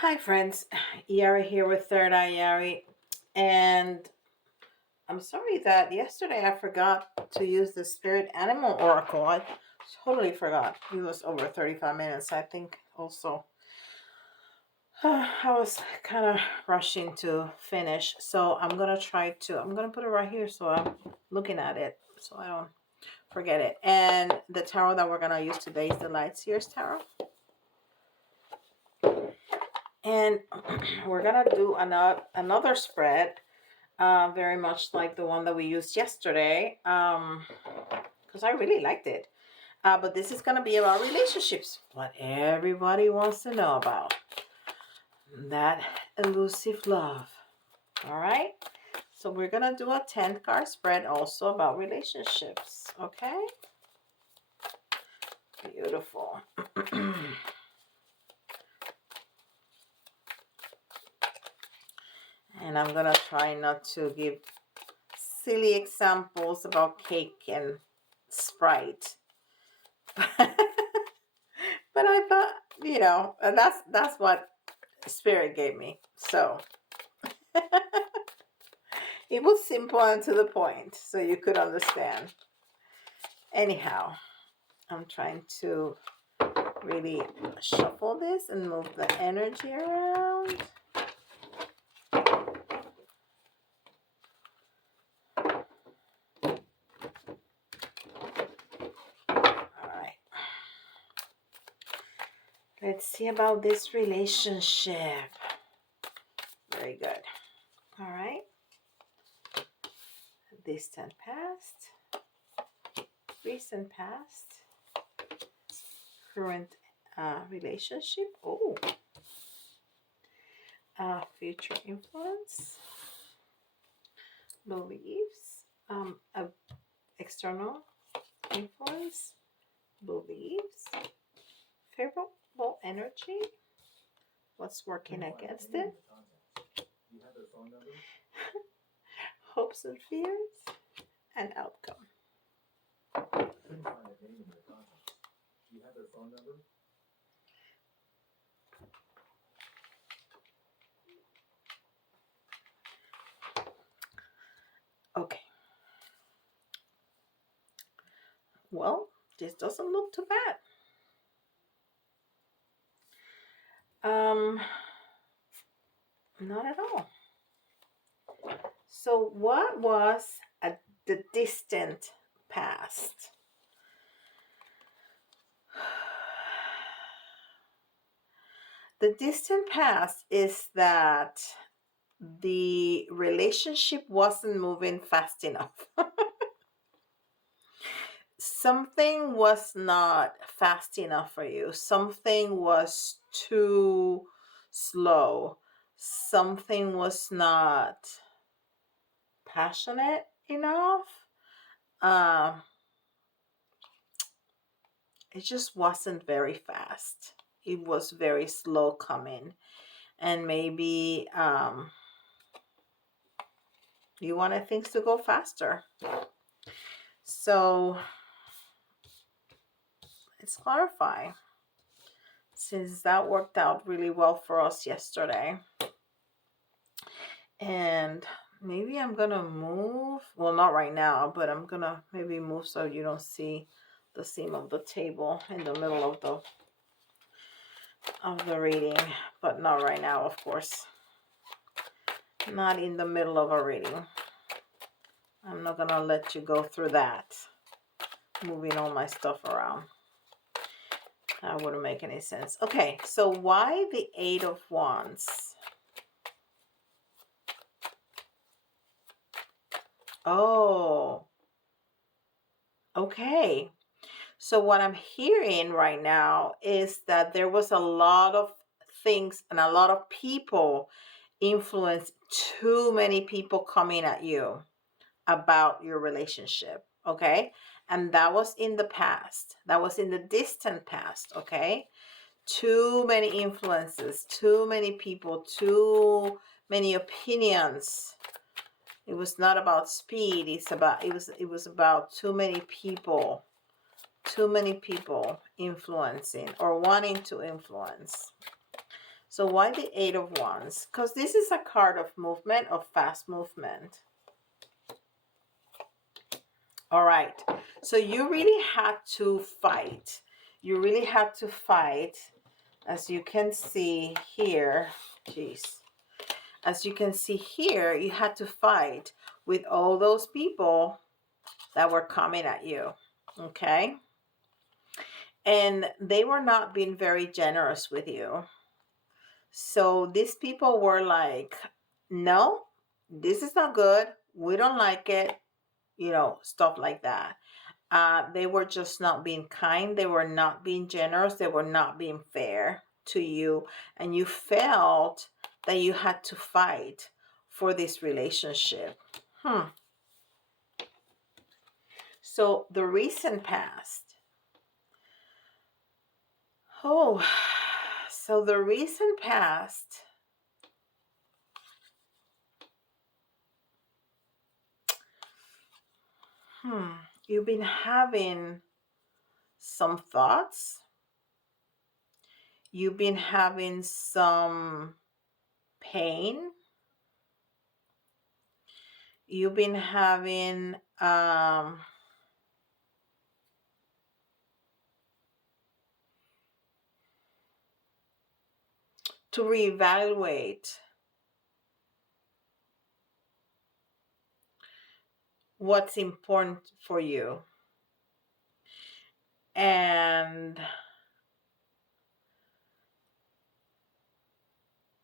Hi friends, Yari here with Third Eye Yari, and I'm sorry that yesterday I forgot to use the Spirit Animal Oracle. I totally forgot. It was over 35 minutes, I think. Also, I was kind of rushing to finish, so I'm gonna put it right here so I'm looking at it so I don't forget it. And the tarot that we're gonna use today is the Light Seers Tarot. And we're gonna do another spread, very much like the one that we used yesterday, because I really liked it. But this is gonna be about relationships, what everybody wants to know about, that elusive love. All right. So we're gonna do a 10 card spread also about relationships. Okay. Beautiful. And I'm gonna try not to give silly examples about cake and Sprite. But I thought, and that's what Spirit gave me. So it was simple and to the point, so you could understand. Anyhow, I'm trying to really shuffle this and move the energy around. Let's see about this relationship. Very good. All right. Distant past, recent past, current relationship. Oh, future influence, beliefs, external influence, beliefs, favorable energy. What's working against it? Hopes and fears, and outcome. Okay. Well, this doesn't look too bad. Not at all. So what was the distant past? The distant past is that the relationship wasn't moving fast enough. Something was not fast enough for you. Something was too slow. Something was not passionate enough. It just wasn't very fast. It was very slow coming. And maybe you wanted things to go faster. So let's clarify. Since that worked out really well for us yesterday. And maybe I'm going to move. Well, not right now, but I'm going to maybe move so you don't see the seam of the table in the middle of the reading. But not right now, of course. Not in the middle of a reading. I'm not going to let you go through that. Moving all my stuff around. That wouldn't make any sense. Okay, so why the 8 of Wands? Oh, okay. So what I'm hearing right now is that there was a lot of things and a lot of people influenced, too many people coming at you about your relationship, okay? And that was in the past. That was in the distant past, okay? Too many influences, too many people, too many opinions. It was not about speed. It was about too many people. Too many people influencing or wanting to influence. So why the Eight of Wands? Because this is a card of movement, of fast movement. All right. So you really had to fight. You really had to fight. As you can see here, jeez. As you can see here, you had to fight with all those people that were coming at you. Okay. And they were not being very generous with you. So these people were like, no, this is not good. We don't like it. You know, stuff like that. They were just not being kind. They were not being generous. They were not being fair to you. And you felt that you had to fight for this relationship. So the recent past. Oh, so the recent past. You've been having some thoughts. You've been having some pain. You've been having to reevaluate what's important for you. And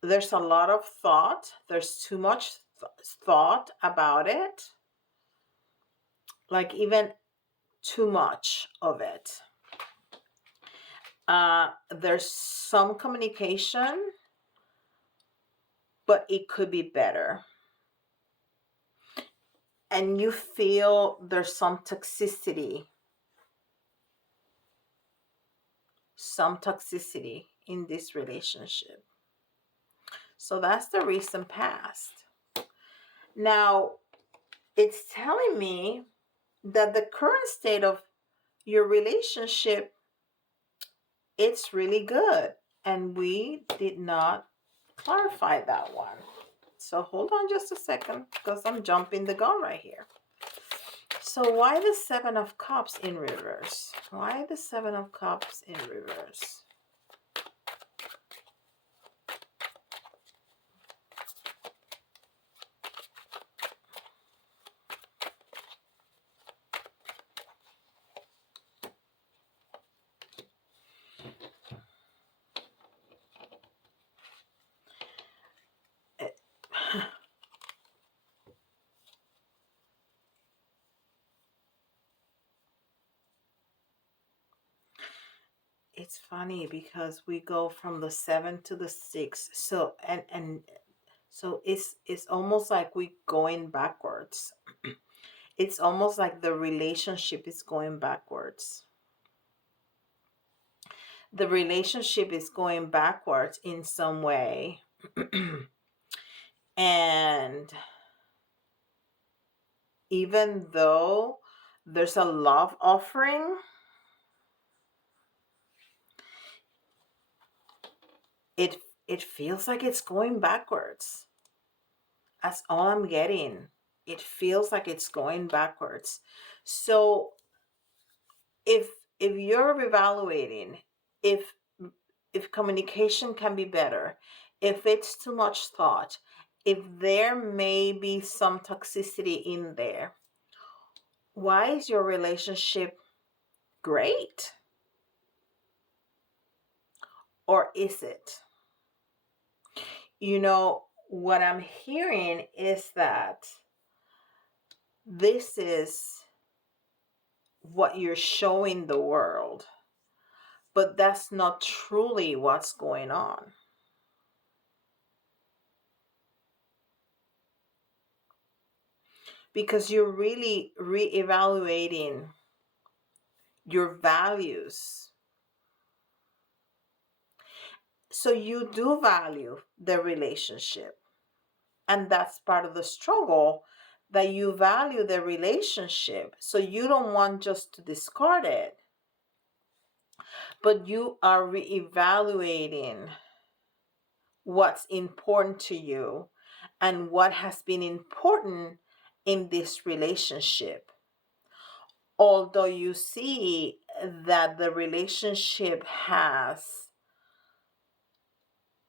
there's a lot of thought. There's too much thought about it. Like even too much of it. There's some communication, but it could be better. And you feel there's some toxicity in this relationship. So that's the recent past. Now, it's telling me that the current state of your relationship, it's really good. And we did not clarify that one. So hold on just a second, because I'm jumping the gun right here. So why the Seven of Cups in reverse? Why the Seven of Cups in reverse? It's funny because we go from the 7 to the 6. So so it's almost like we going backwards. It's almost like the relationship is going backwards. The relationship is going backwards in some way. And even though there's a love offering, it feels like it's going backwards. That's all I'm getting. It feels like it's going backwards. So if you're evaluating if communication can be better, if it's too much thought, if there may be some toxicity in there, why is your relationship great? Or is it? You know, what I'm hearing is that this is what you're showing the world, but that's not truly what's going on. Because you're really reevaluating your values. So you do value the relationship. And that's part of the struggle, that you value the relationship. So you don't want just to discard it, but you are reevaluating what's important to you and what has been important in this relationship. Although you see that the relationship has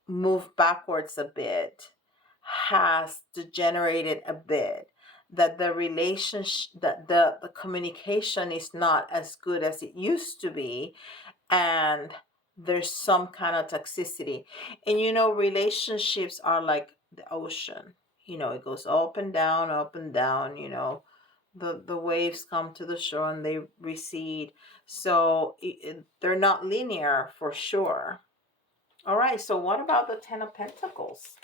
moved backwards a bit, has degenerated a bit, that the relationship, that the communication is not as good as it used to be, and there's some kind of toxicity. And relationships are like the ocean. It goes up and down, up and down. The waves come to the shore and they recede. So they're not linear for sure. All right, so what about the Ten of Pentacles?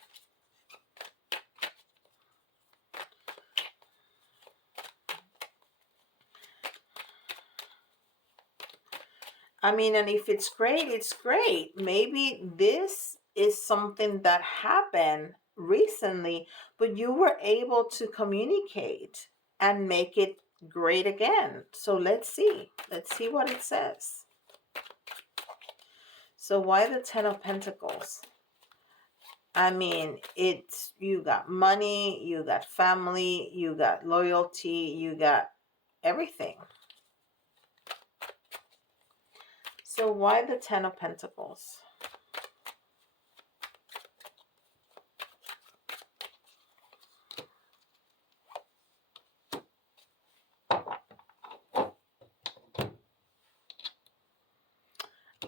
I mean, and if it's great, it's great. Maybe this is something that happened recently, but you were able to communicate and make it great again. So let's see. Let's see what it says. So why the Ten of Pentacles? I mean, you got money, you got family, you got loyalty, you got everything. So why the Ten of Pentacles?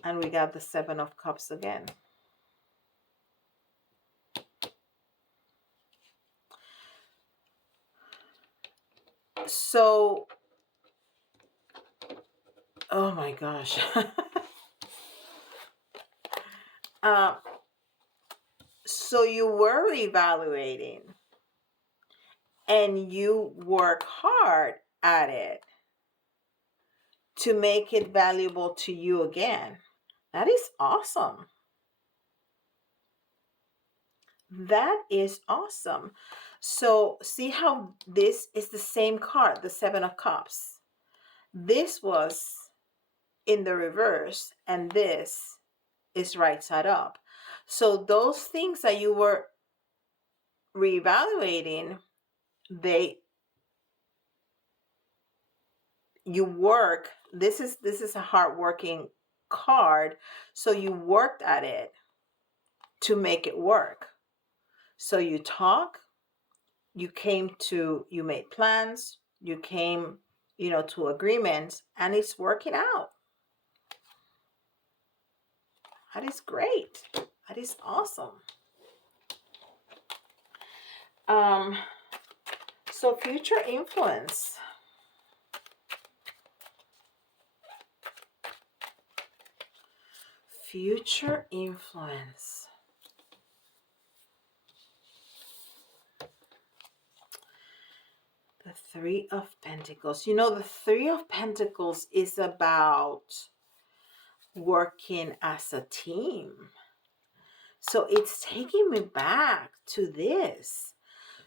And we got the Seven of Cups again. So, oh my gosh. uh, so you were evaluating and you work hard at it to make it valuable to you again. That is awesome. That is awesome. So see how this is the same card, the Seven of Cups. This was in the reverse and this is right side up. So those things that you were reevaluating, you work. This is a hardworking card. So you worked at it to make it work. So you talk, you made plans, you came, to agreements, and it's working out. That is great. That is awesome. So future influence. Future influence. The Three of Pentacles. The Three of Pentacles is about working as a team. So it's taking me back to this.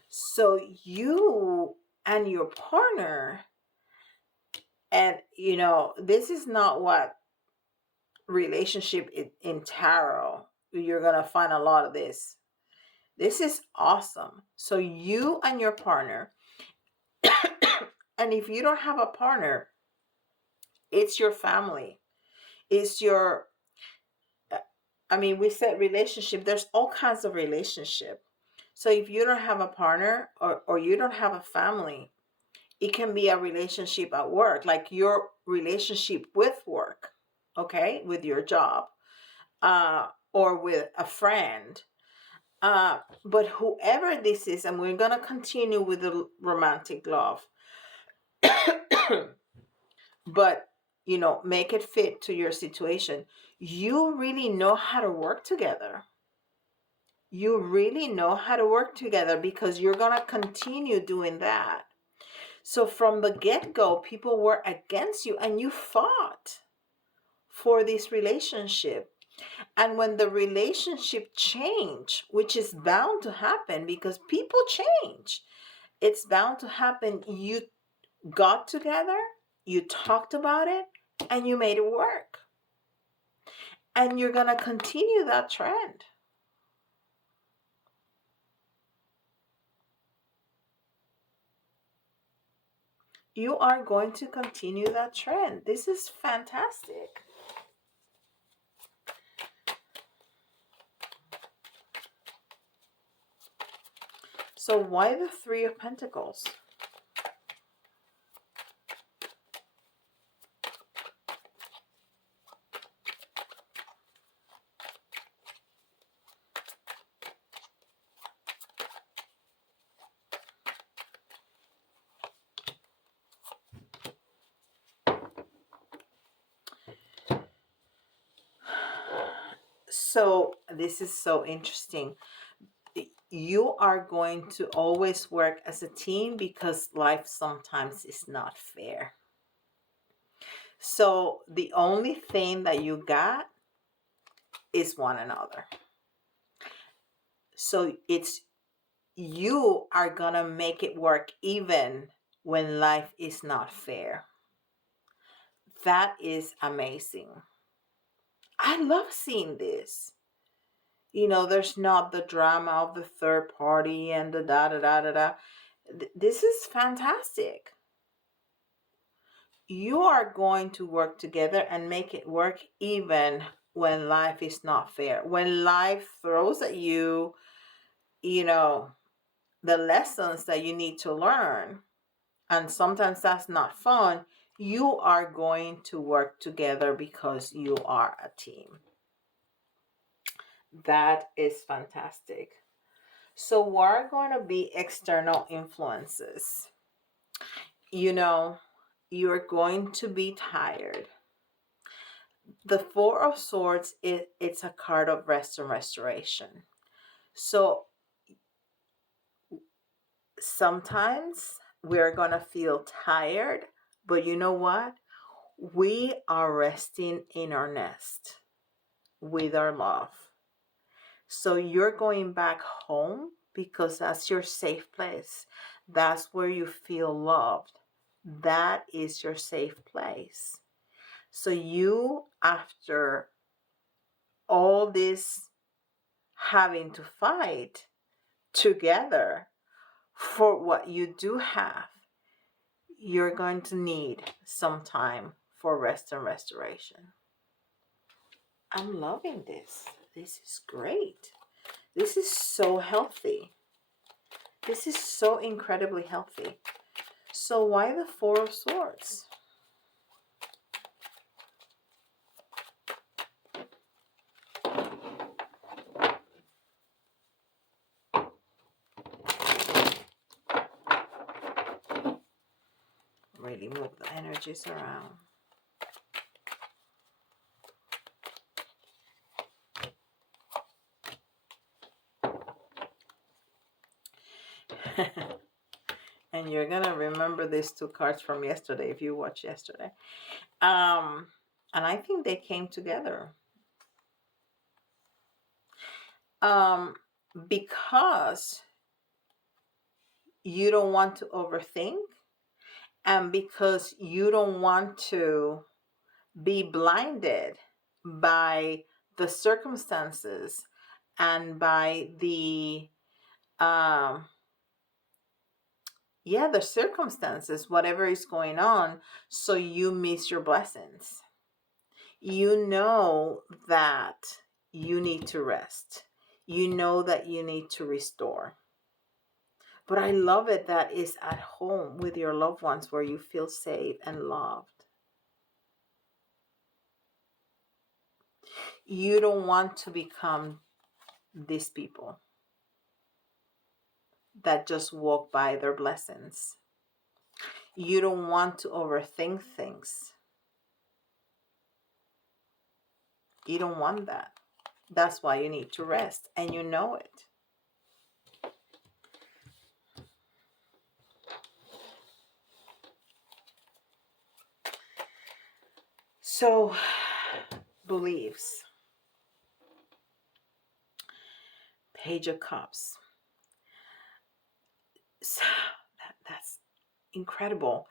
So you and your partner, and this is not what relationship in tarot, you're going to find a lot of this. This is awesome. So you and your partner, and if you don't have a partner, it's your family. It's your, we said relationship. There's all kinds of relationship. So if you don't have a partner or you don't have a family, it can be a relationship at work, like your relationship with work, okay, with your job, or with a friend. But whoever this is, and we're going to continue with the romantic love, but make it fit to your situation. You really know how to work together. You really know how to work together because you're going to continue doing that. So from the get-go, people were against you and you fought for this relationship. And when the relationship changed, which is bound to happen because people change, it's bound to happen. You got together, you talked about it, and you made it work. And you're going to continue that trend. You are going to continue that trend. This is fantastic. So why the Three of Pentacles? So this is so interesting. You are going to always work as a team because life sometimes is not fair. So the only thing that you got is one another. So it's you are gonna make it work even when life is not fair. That is amazing. I love seeing this. There's not the drama of the third party and the da da da da da. This is fantastic. You are going to work together and make it work even when life is not fair. When life throws at you, the lessons that you need to learn, and sometimes that's not fun, you are going to work together because you are a team. That is fantastic. So what are going to be external influences? You're going to be tired. The Four of Swords, it's a card of rest and restoration. So sometimes we're going to feel tired, but you know what? We are resting in our nest with our love. So you're going back home because that's your safe place. That's where you feel loved. That is your safe place. So you, after all this having to fight together for what you do have, you're going to need some time for rest and restoration. I'm loving this. This is great. This is so healthy. This is so incredibly healthy. So why the Four of Swords? Really move the energies around. And you're gonna remember these two cards from yesterday if you watched yesterday. And I think they came together. Because you don't want to overthink, and because you don't want to be blinded by the circumstances and by the the circumstances, whatever is going on, so you miss your blessings. You know that you need to rest. You know that you need to restore. But I love it that is at home with your loved ones where you feel safe and loved. You don't want to become these people that just walk by their blessings. You don't want to overthink things. You don't want that. That's why you need to rest, and you know it. So, beliefs. Page of Cups. So, that's incredible.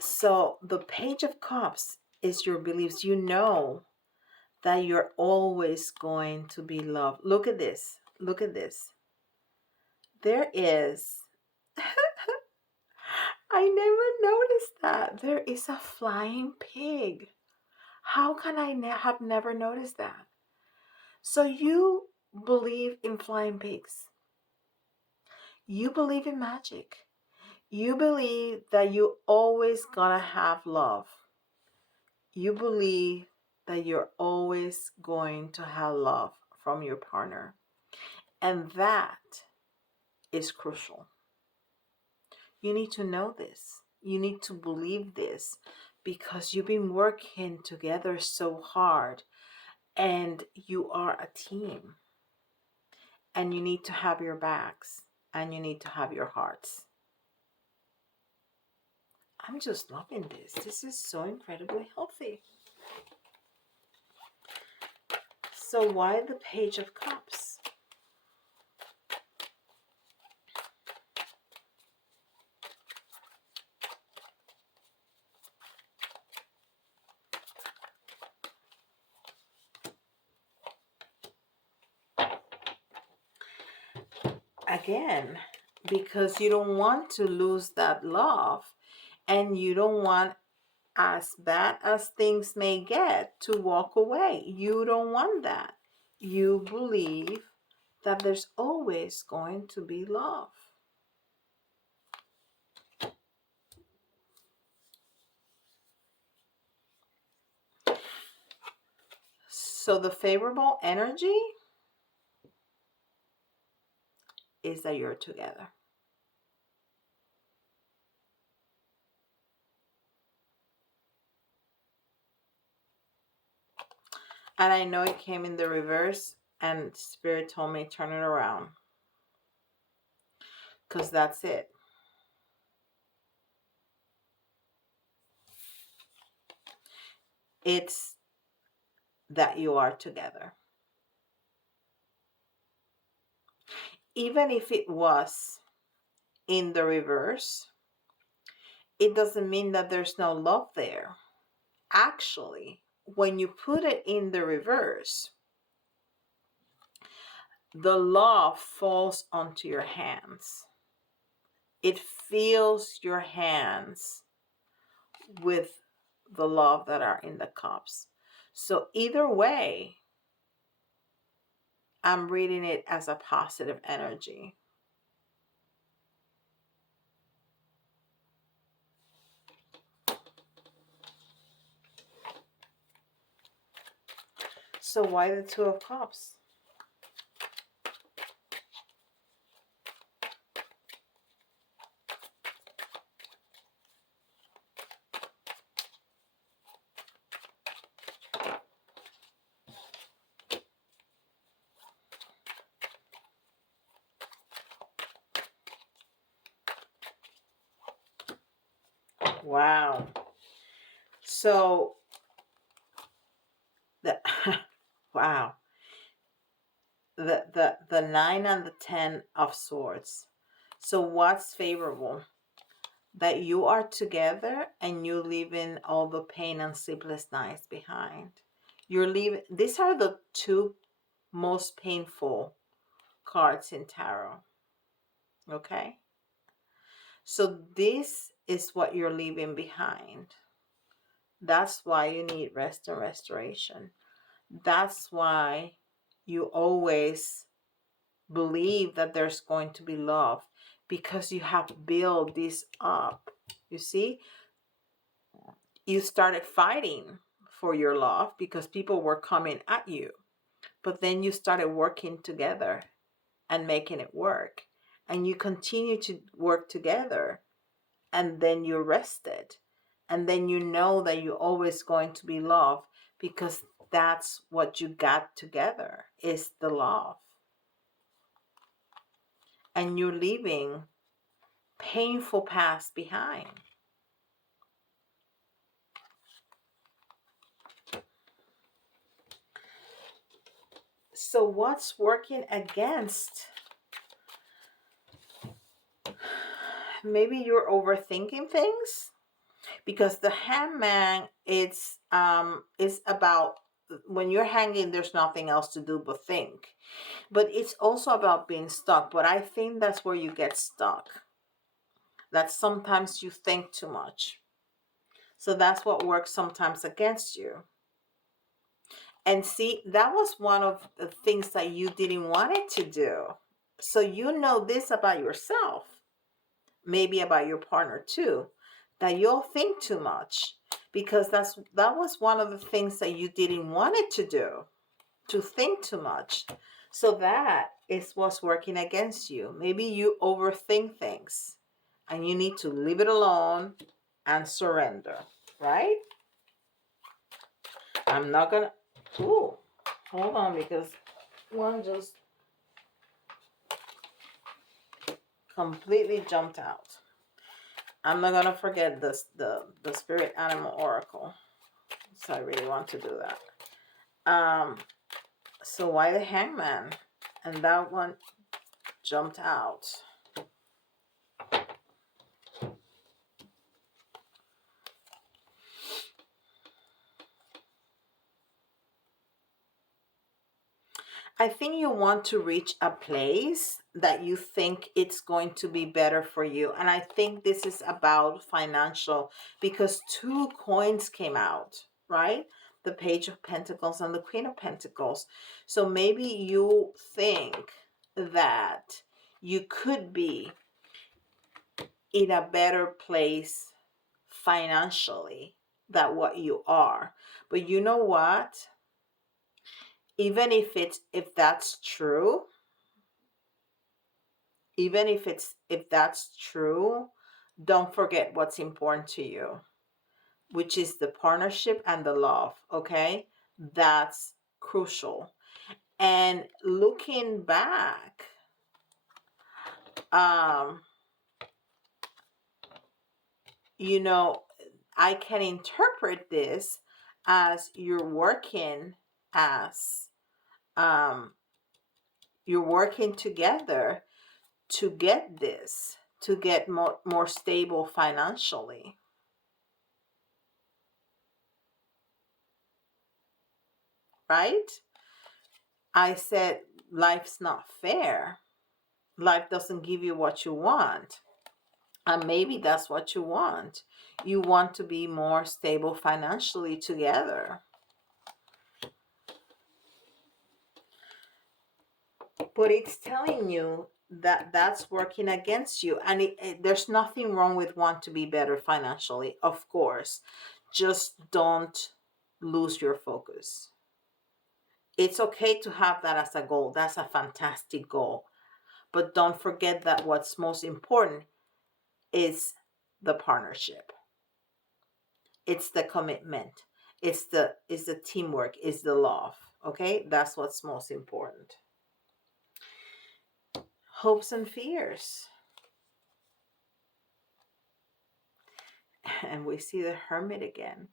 So, the Page of Cups is your beliefs. You know that you're always going to be loved. Look at this. Look at this. There is I never noticed that. There is a flying pig. How can I have never noticed that? So you believe in flying pigs. You believe in magic. You believe that you always gonna have love. You believe that you're always going to have love from your partner. And that is crucial. You need to know this. You need to believe this because you've been working together so hard and you are a team. And you need to have your backs and you need to have your hearts. I'm just loving this. This is so incredibly healthy. So why the Page of Cups? Again, because you don't want to lose that love and you don't want, as bad as things may get, to walk away. You don't want that. You believe that there's always going to be love. So the favorable energy is that you're together. And I know it came in the reverse, and Spirit told me turn it around. Because that's it. It's that you are together. Even if it was in the reverse, it doesn't mean that there's no love there. Actually, when you put it in the reverse, the love falls onto your hands. It fills your hands with the love that are in the cups. So either way, I'm reading it as a positive energy. So why the Two of Cups? Wow. So the wow. The 9 and the 10 of Swords. So what's favorable? That you are together and you leaving all the pain and sleepless nights behind. You're leaving. These are the two most painful cards in tarot. Okay? So this is what you're leaving behind. That's why you need rest and restoration. That's why you always believe that there's going to be love, because you have built this up. You see, you started fighting for your love because people were coming at you, but then you started working together and making it work, and you continue to work together, and then you rested, and then you know that you're always going to be love because that's what you got together, is the love. And you're leaving painful past behind. So what's working against? Maybe you're overthinking things, because the hangman, it's about when you're hanging, there's nothing else to do but think. But it's also about being stuck. But I think that's where you get stuck. that sometimes you think too much. So that's what works sometimes against you. And see, that was one of the things that you didn't want it to do. So you know this about yourself, maybe about your partner too, that you'll think too much, because that was one of the things that you didn't want it to do, to think too much. So that is what's working against you. Maybe you overthink things and you need to leave it alone and surrender, right? I'm not gonna, ooh, hold on, because one just completely jumped out. I'm not gonna forget this, the spirit animal oracle. So I really want to do that. So why the hangman? And that one jumped out. I think you want to reach a place that you think it's going to be better for you. And I think this is about financial, because two coins came out, right? The Page of Pentacles and the Queen of Pentacles. So maybe you think that you could be in a better place financially than what you are. But you know what? Even if that's true, even if that's true, don't forget what's important to you, which is the partnership and the love. Okay, that's crucial. And looking back, um you know, I can interpret this as as um you're working together to get this, to get more stable financially, right? I said life's not fair. Life doesn't give you what you want. And maybe that's what you want. You want to be more stable financially together. But it's telling you that that's working against you. And there's nothing wrong with want to be better financially, of course. Just don't lose your focus. It's okay to have that as a goal. That's a fantastic goal. But don't forget that what's most important is the partnership. It's the commitment. It's the teamwork, it's the love. Okay? That's what's most important. Hopes and fears. And we see the Hermit again.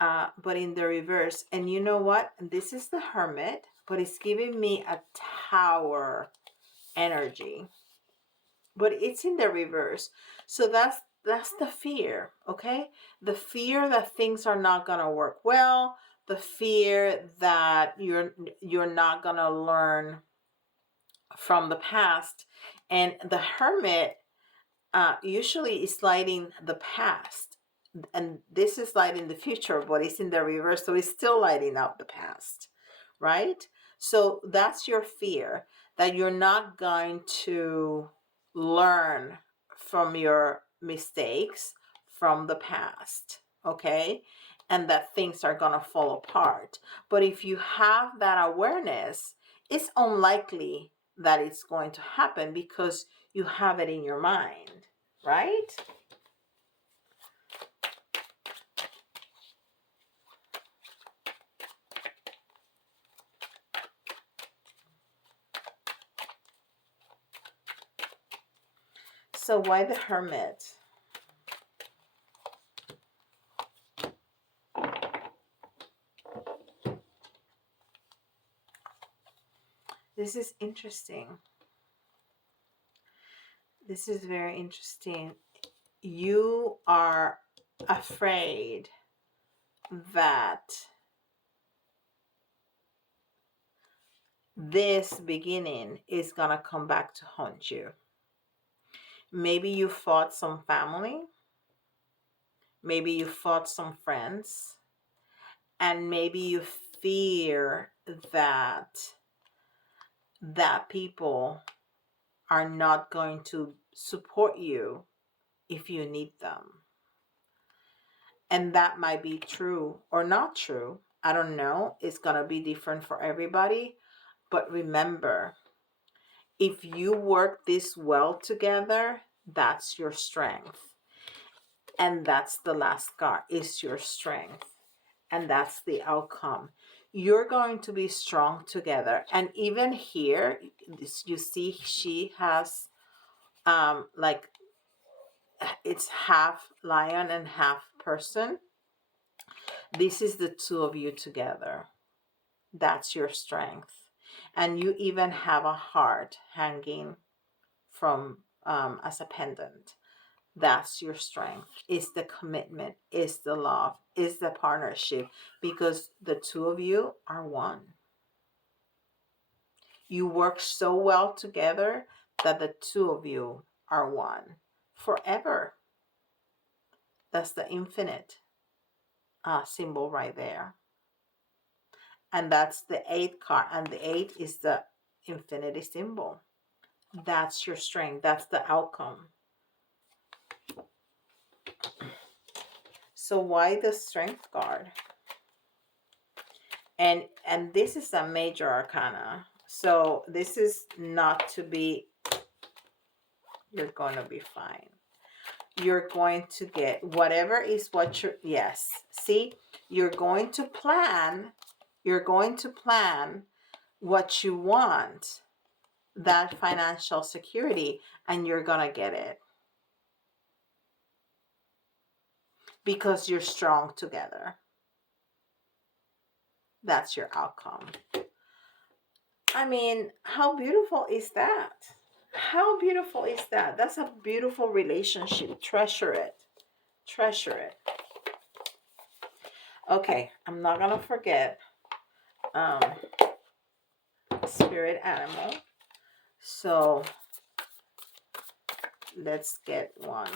But in the reverse. And you know what? This is the Hermit, but it's giving me a Tower energy. But it's in the reverse. So that's the fear, okay? The fear that things are not gonna work well, the fear that you're not gonna learn from the past. And the Hermit usually is lighting the past, and this is lighting the future, but it's in the reverse, so it's still lighting up the past, right? So that's your fear, that you're not going to learn from your mistakes from the past, okay? And that things are going to fall apart. But if you have that awareness, it's unlikely that it's going to happen because you have it in your mind, right? So why the Hermit? This is interesting. This is very interesting. You are afraid that this beginning is going to come back to haunt you. Maybe you fought some family. Maybe you fought some friends. And maybe you fear that people are not going to support you if you need them. And that might be true or not true. I don't know. It's going to be different for everybody. But remember, if you work this well together, that's your strength. And that's the last card, is your strength. And that's the outcome. You're going to be strong together. And even here, you see she has like, it's half lion and half person. This is the two of you together. That's your strength. And you even have a heart hanging from as a pendant. That's your strength. It's the commitment, it's the love, it's the partnership, because the two of you are one. You work so well together that the two of you are one forever. That's the infinite symbol right there. And that's the 8 card. And the 8 is the infinity symbol. That's your strength. That's the outcome. So why the strength card? And this is a major arcana. So this is not to be, you're going to be fine. You're going to get whatever is what you're, yes. See, you're going to plan what you want, that financial security, and you're going to get it. Because you're strong together. That's your outcome. I mean, how beautiful is that? How beautiful is that? That's a beautiful relationship. Treasure it. Treasure it. Okay, I'm not going to forget spirit animal. So let's get one.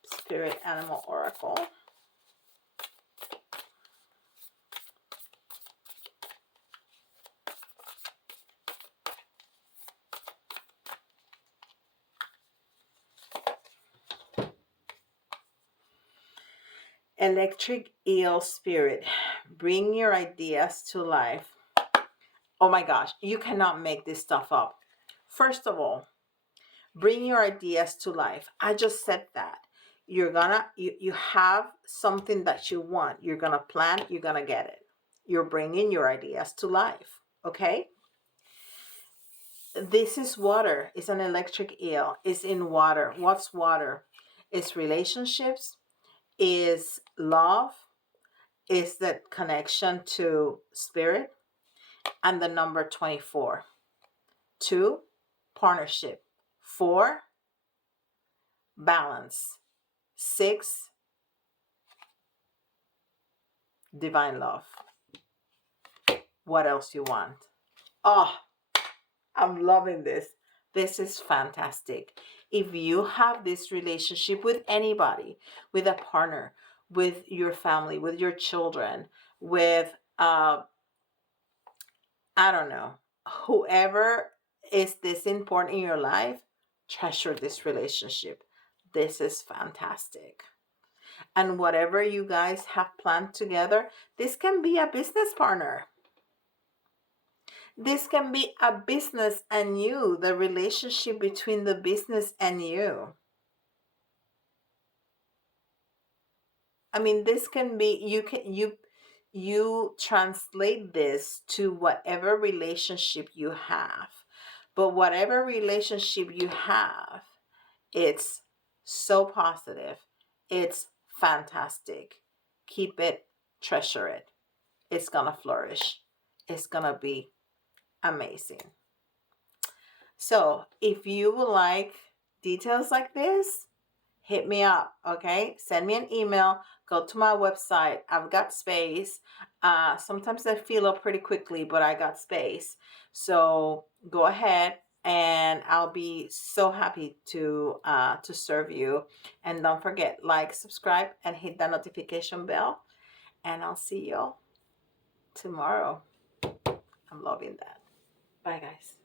Spirit animal oracle. Electric eel spirit, bring your ideas to life. Oh my gosh, you cannot make this stuff up. First of all, bring your ideas to life. I just said that. You're gonna, you have something that you want. You're gonna plan, you're gonna get it. You're bringing your ideas to life, okay? This is water. It's an electric eel. It's in water. What's water? It's relationships, is love, is the connection to spirit, and the number 24. 2, partnership. 4, balance. 6, divine love. What else you want? Oh, I'm loving this. This is fantastic. If you have this relationship with anybody, with a partner, with your family, with your children, with I don't know, whoever is this important in your life, treasure this relationship. This is fantastic. And whatever you guys have planned together, this can be a business partner. This can be a business and you, the relationship between the business and you. I mean, this can be, you translate this to whatever relationship you have. But whatever relationship you have, it's so positive. It's fantastic. Keep it, treasure it. It's going to flourish. It's going to be amazing. So if you would like details like this, hit me up, okay? Send me an email. Go to my website. I've got space. Sometimes I fill up pretty quickly, but I got space. So go ahead and I'll be so happy to serve you. And don't forget, like, subscribe, and hit that notification bell. And I'll see y'all tomorrow. I'm loving that. Bye, guys.